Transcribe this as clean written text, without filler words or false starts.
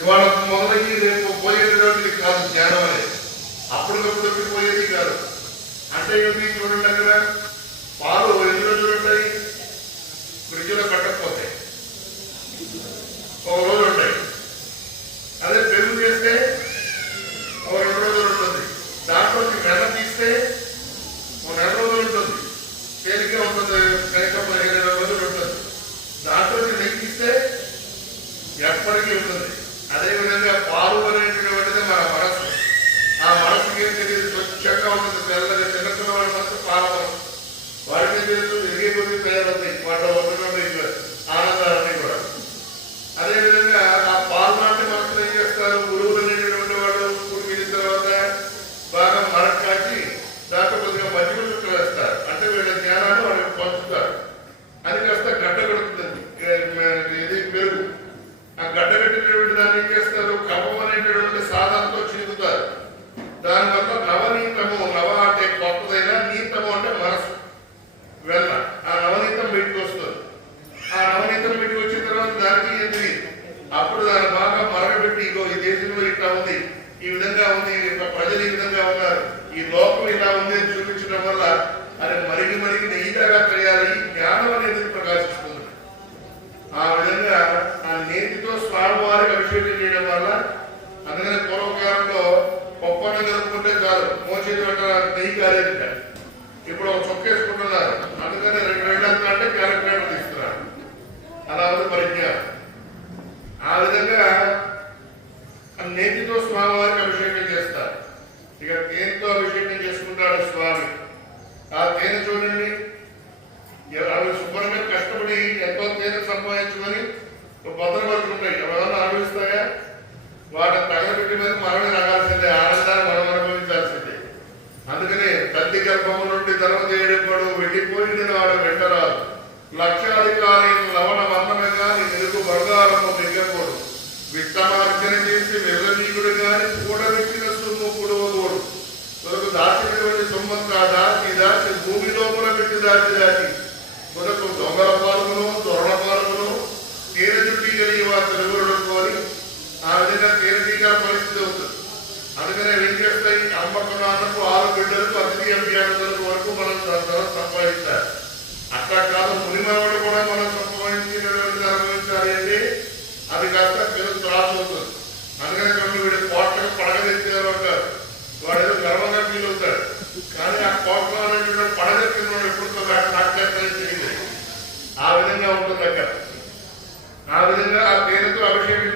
ఇవాళ మొదలయ్యి రేపు పోయేటటువంటిది కాదు జ్ఞానం అనేది, అప్పటికప్పుడు పోయేది కాదు. అంటే ఏంటి చూడండి, అక్కడ పాలు ఎన్ని రోజులు ఉంటాయి, ఫ్రిడ్జ్లో పెట్టకపోతే ఒక రోజు ఉంటాయి. అదే పెరుగు చేస్తే ఒక 2 రోజులు ఉంటుంది. దాంట్లోకి వెన్న తీస్తే ఒక 4 రోజులు ఉంటుంది, తేలిగ్గా ఉంటుంది, కనీసం 15 రోజులు ఉంటుంది. దాంట్లోకి నెయ్యి తీస్తే ఎప్పటికీ ఉంటుంది. అదేవిధంగా పాలు అనేటువంటిది మన మనసు. ఆ మనసుకి ఏం తెలియదు, స్వచ్ఛంగా ఉంటుంది, తెల్లగా. చిన్నపిల్లవాడి మనసు పాల మనసు, వాటిని తెలుసు, ఎదిగే కొద్ది తయారవుతాయి వాటి ఉన్నటువంటి ఆనందాలన్నీ కూడా. అదేవిధంగా ఆ పాలు నాటి మనసులు ఏం చేస్తారు, గురువులు అనేటువంటి వాళ్ళు పుడికిన తర్వాత బాగా మరక కాచి దాంట్లో కొద్దిగా మజ్జిగ చుట్టూ వేస్తారు. అంటే వీళ్ళ జ్ఞానాన్ని వాళ్ళకి పంచుతారు. అది కాస్త గడ్డ కడుతుంది, ఇది పెరుగు. ఆ గడ్డ కట్టినటువంటి దాన్ని ఏం చేస్తారు, కవం అనేటటువంటి సాధనతో చీకుతారు. దానివల్ల నవనీతము, నవ అంటే కొత్తదైనా, నీతము అంటే మనసు, వెన్న. ఆ నవనీతం బయటకు వస్తుంది. ఆ నవనీతం బయటకు వచ్చిన తర్వాత దానికి ఏంటి, అప్పుడు దాన్ని బాగా మరగబెట్టి, ఇగో ఈ దేశంలో ఇట్లా ఉంది, ఈ విధంగా ఉంది, ప్రజలు ఈ విధంగా ఉన్నారు, ఈ లోకం ఇలా ఉంది అని చూపించడం వల్ల అది మరిగి మరిగి నెయ్యిగా తయారై జ్ఞానం అనేది ప్రకాశిస్తుంది. ఆ విధంగా ఆ నేతితో స్వామివారికి అభిషేకం చేయడం వల్ల, అందుకని పూర్వకాలంలో పప్పన్న కలుపుకుంటే చాలు, మోచేతి పెట్టాలి, నెయ్యి కాలేదు. ఇప్పుడు ఒక చొక్కేసుకుంటున్నారు, అందుకని 2 వేళ్ళంతా అంటే క్యారెక్టర్ తీస్తున్నారు. అలా ఉంది పరిజ్ఞానం. ఆ విధంగా నేతితో స్వామివారికి అభిషేకం చేస్తారు. ఇక తేనెతో అభిషేకం చేసుకుంటాడు స్వామి. ఆ తేనె చూడండి, అవి శుభ్రంగా కష్టపడి ఎంతో తేనె సంపాదించుకొని భద్రపరుచుకుంటాయి. ఎవరన్నా అనుభవిస్తాయా? వాటిని తగలబెట్టి మీద మనమే రాగాల్సిందే, ఆనందాన్ని మనం అనుభవించాల్సిందే. అందుకనే తల్లి గర్భము నుండి ధర్మదేయుడు వెళ్ళిపోయింది నాడు వెంటరాదు, లక్షాధికారి లవణ వర్ణమే నీ తెలుగు బంగారము దిగ్గకూడు, విత్తమార్జన చేసి వెర్రనీకుడు గాని కూడబెట్టిన సొమ్ము కూడవకూడు. కొరకు దాచినటువంటి సొమ్మంతా దాచి దాచి భూమి లోపల పెట్టి దాచి దాచి కొరకు దొంగల పాలమును దొరల పాలమును తేనె చుట్టి కలిగి వారి తెలుగుడు కోరి ఆ విధంగా తేనెటీగా పరిస్థితి అవుతుంది. అందుకనే ఏం చేస్తాయి, అమ్మకున్నాన్నకు 6 బిడ్డలకు అతిథి అభ్యాసాలకు వరకు మనం ధనం సంపాదించాలి. అట్లా కాదు, మునిమనవాడు కూడా మనం సంపాదించినటువంటి అనుభవించాలి అంటే అది కాస్త పెరుగు త్రాసు అవుతుంది. అందుకని కొన్ని వీడు కోట్లకు పడగలెత్తారు అంటారు, వాడు ఏదో గర్వంగా ఫీల్ అవుతాడు. కానీ ఆ కోట్ల